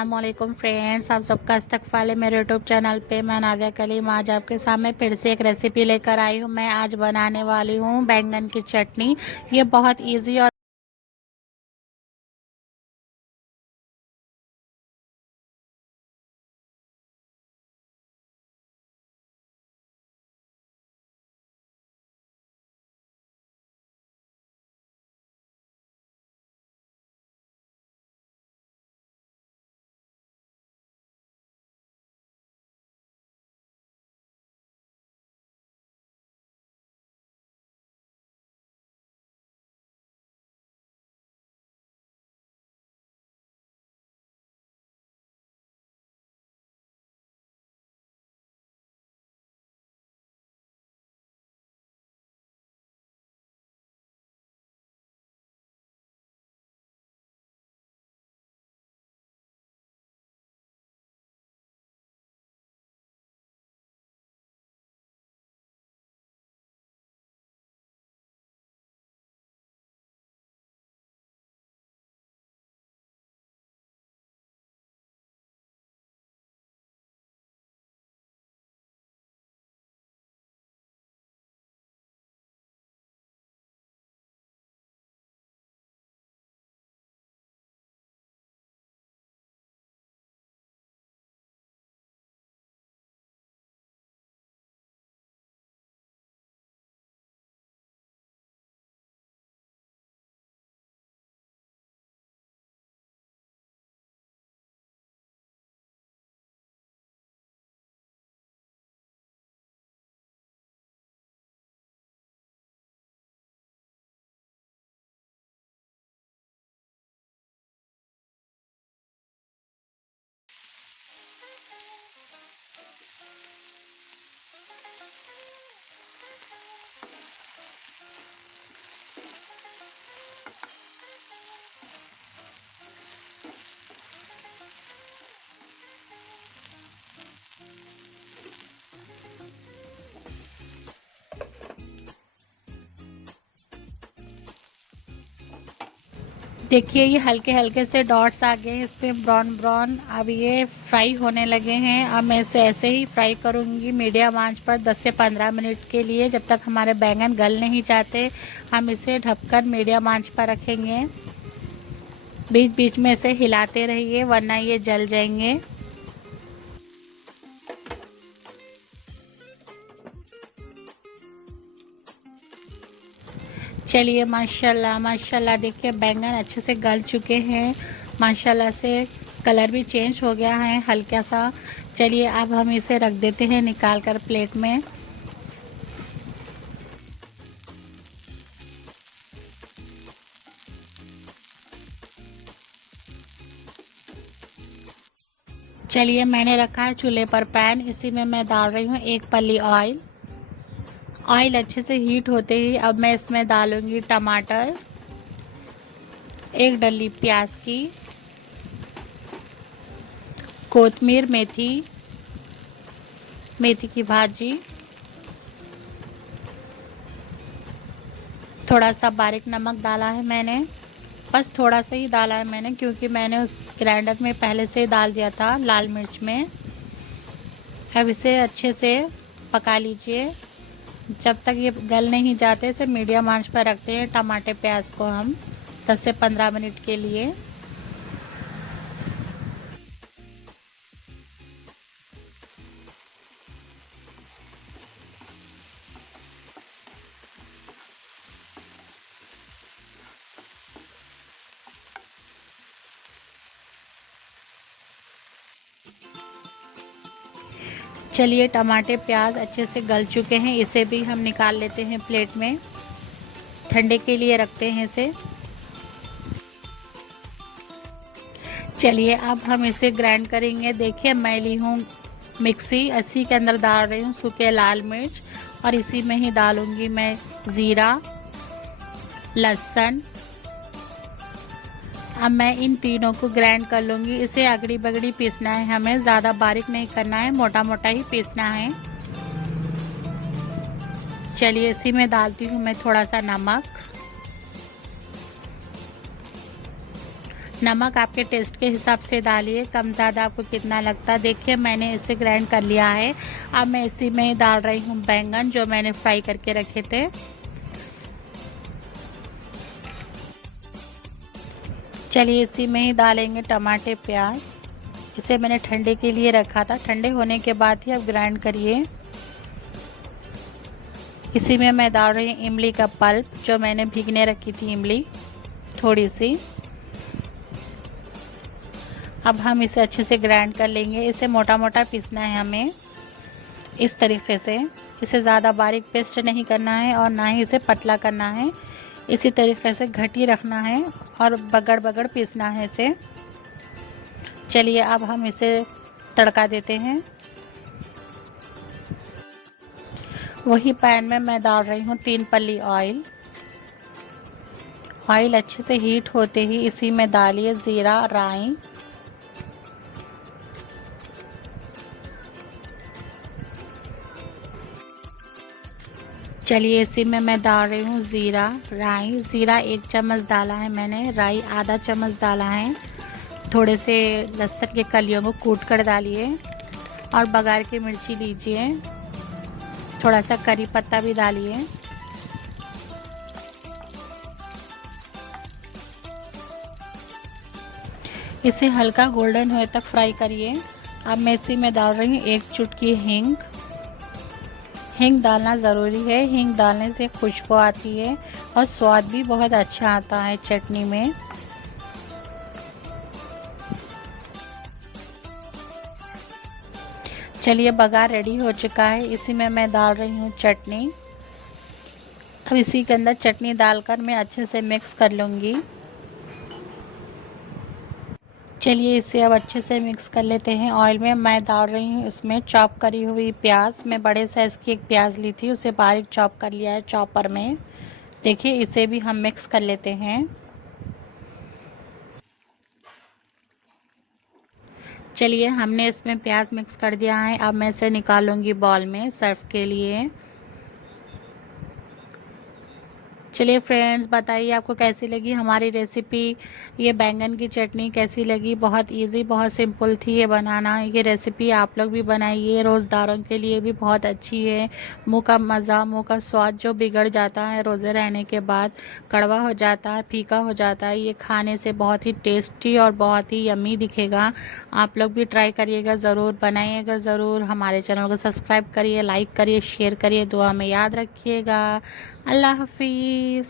अस्सलामुअलैकुम फ्रेंड्स, आप सबका इस्तकबाल है मेरे यूट्यूब चैनल पे। मैं नादिया कलीम आज आपके सामने फिर से एक रेसिपी लेकर आई हूँ। मैं आज बनाने वाली हूँ बैंगन की चटनी। ये बहुत इजी और देखिए ये हल्के हल्के से डॉट्स आ गए हैं इस पे ब्राउन ब्राउन। अब ये फ्राई होने लगे हैं। अब मैं इसे ऐसे ही फ्राई करूँगी मीडियम आंच पर 10 से 15 मिनट के लिए, जब तक हमारे बैंगन गल नहीं जाते। हम इसे ढककर मीडियम आंच पर रखेंगे। बीच बीच में इसे हिलाते रहिए वरना ये जल जाएंगे। चलिए माशाल्लाह माशाल्लाह, देखिए बैंगन अच्छे से गल चुके हैं माशाल्लाह से। कलर भी चेंज हो गया है हल्का सा। चलिए अब हम इसे रख देते हैं निकाल कर प्लेट में। चलिए मैंने रखा है चूल्हे पर पैन, इसी में मैं डाल रही हूँ एक पल्ली ऑयल। ऑयल अच्छे से हीट होते ही अब मैं इसमें डालूँगी टमाटर, एक डली प्याज की, कोतमीर, मेथी, मेथी की भाजी, थोड़ा सा बारीक नमक डाला है मैंने। बस थोड़ा सा ही डाला है मैंने क्योंकि मैंने उस ग्राइंडर में पहले से ही डाल दिया था लाल मिर्च में। अब इसे अच्छे से पका लीजिए जब तक ये गल नहीं जाते। इसे मीडियम आंच पर रखते हैं टमाटर प्याज को हम 10 से 15 मिनट के लिए। चलिए टमाटर प्याज अच्छे से गल चुके हैं, इसे भी हम निकाल लेते हैं प्लेट में। ठंडे के लिए रखते हैं इसे। चलिए अब हम इसे ग्राइंड करेंगे। देखिए मैं ली हूँ मिक्सी, इसी के अंदर डाल रही हूँ सूखे लाल मिर्च और इसी में ही डालूँगी मैं ज़ीरा, लहसुन। अब मैं इन तीनों को ग्राइंड कर लूँगी। इसे अगड़ी बगड़ी पीसना है, हमें ज़्यादा बारीक नहीं करना है, मोटा मोटा ही पीसना है। चलिए इसी में डालती हूँ मैं थोड़ा सा नमक, नमक आपके टेस्ट के हिसाब से डालिए, कम ज़्यादा आपको कितना लगता है। देखिए मैंने इसे ग्राइंड कर लिया है। अब मैं इसी में ही डाल रही हूँ बैंगन जो मैंने फ्राई करके रखे थे। चलिए इसी में ही डालेंगे टमाटर प्याज। इसे मैंने ठंडे के लिए रखा था, ठंडे होने के बाद ही अब ग्राइंड करिए। इसी में मैं डाल रही हूँ इमली का पल्प जो मैंने भीगने रखी थी, इमली थोड़ी सी। अब हम इसे अच्छे से ग्राइंड कर लेंगे। इसे मोटा मोटा पीसना है हमें, इस तरीके से। इसे ज़्यादा बारीक पेस्ट नहीं करना है और ना ही इसे पतला करना है। इसी तरीके से घटी रखना है और बगड़ बगड़ पीसना है इसे। चलिए अब हम इसे तड़का देते हैं। वही पैन में मैं डाल रही हूँ 3 पल्ली ऑयल। ऑयल अच्छे से हीट होते ही इसी में डालिए ज़ीरा, राई। चलिए इसी में मैं डाल रही हूँ ज़ीरा, राई। ज़ीरा 1 चम्मच डाला है मैंने, राई आधा चम्मच डाला है। थोड़े से लहसुन के कलियों को कूट कर डालिए और बघार की मिर्ची लीजिए। थोड़ा सा करी पत्ता भी डालिए। इसे हल्का गोल्डन होने तक फ्राई करिए। अब मैं इसी में डाल रही हूँ 1 चुटकी हींग। हींग डालना ज़रूरी है, हींग डालने से खुशबू आती है और स्वाद भी बहुत अच्छा आता है चटनी में। चलिए बघार रेडी हो चुका है। इसी में मैं डाल रही हूँ चटनी। अब इसी के अंदर चटनी डालकर मैं अच्छे से मिक्स कर लूँगी। चलिए इसे अब अच्छे से मिक्स कर लेते हैं। ऑयल में मैं डाल रही हूँ इसमें चॉप करी हुई प्याज। मैं बड़े साइज़ की एक प्याज ली थी, उसे बारीक चॉप कर लिया है चॉपर में। देखिए इसे भी हम मिक्स कर लेते हैं। चलिए हमने इसमें प्याज मिक्स कर दिया है। अब मैं इसे निकालूंगी बॉल में सर्व के लिए। चलिए फ्रेंड्स बताइए आपको कैसी लगी हमारी रेसिपी। ये बैंगन की चटनी कैसी लगी। बहुत इजी, बहुत सिंपल थी ये बनाना। ये रेसिपी आप लोग भी बनाइए, रोज़दारों के लिए भी बहुत अच्छी है। मुंह का मज़ा, मुंह का स्वाद जो बिगड़ जाता है रोज़े रहने के बाद, कड़वा हो जाता है, फीका हो जाता है, ये खाने से बहुत ही टेस्टी और बहुत ही यम्मी दिखेगा। आप लोग भी ट्राई करिएगा ज़रूर, बनाइएगा ज़रूर। हमारे चैनल को सब्सक्राइब करिए, लाइक करिए, शेयर करिए, दुआ में याद रखिएगा। अल्लाह हाफिज़।